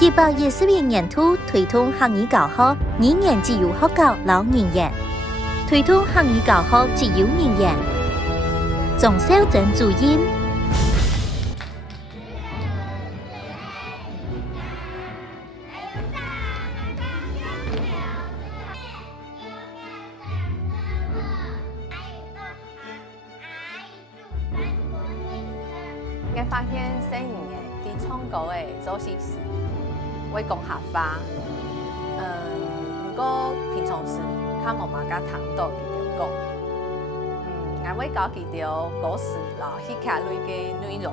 121年度推动客語教學2年自由學校老人院，推動客語教學自由人員，總校長主任。我發現細年嘅啲唱歌嘅做事時會講客話，不過平常時較無嘛甲聽到佢哋講，我會教佢哋歌詞啦，戲劇類嘅內容，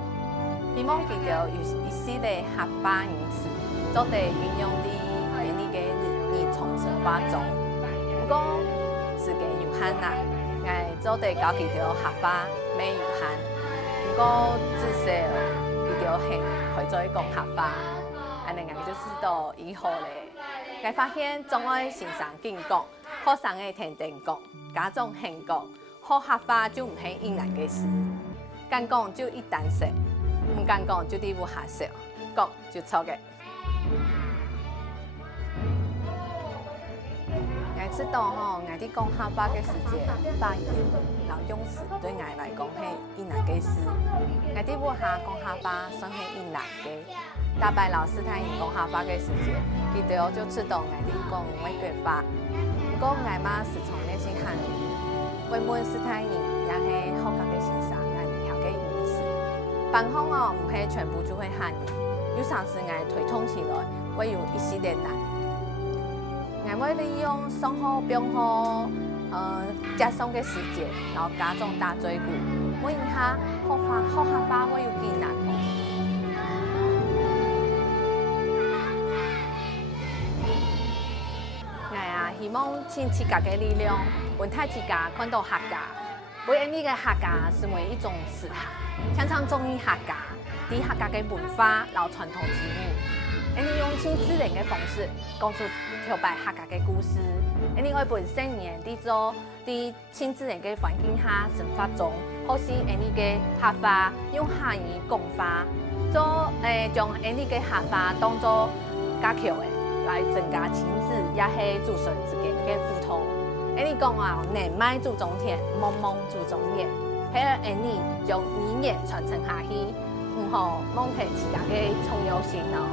希望佢哋有一系列客話言辭，做地運用啲呢個日常生活中。不過時間有限啦，我做地教佢哋客話沒有限。不過至少佢哋係會再講客話，安尼我就知道以後咧，我發現總愛先生見講，學生嘅聽聽講，家長聽講，學客話就唔係困難嘅事，敢講就一旦識，唔敢講就啲無下識，講就錯嘅。我知道吼，我啲講客話嘅時節發言，然後用詞對我來講係困難嘅事。我啲無下講客話算係困難嘅。大白老師睇講客話嘅時節，佢哋就知道我啲講咩句話。不過我嘛是從練習漢語，為門師太人也係學校嘅先生，我唔曉嘅意思。辦方哦唔係全部就會漢語，有時是我推動起來會有一系列難。我會利用上好、中好、接送嘅時節，然後加重大嘴鼓，問一下學客話會有幾難哦。我希望盡自家嘅力量，讓大家看到客家，為呢個客家成為一種時下，常常重視客家，啲客家嘅文化、老傳統之物。你用親自然嘅方式講出條白客家嘅故事，你愛本身年啲做啲親自然嘅環境下生活中，或是你嘅客話用客語講法，做將你嘅客話當作加強嘅，來增加親子也係祖孫之間嘅互通。你講啊，年邁注重田，夢夢注重業，喺你將語言傳承下去，唔好忘記自家嘅重要性咯。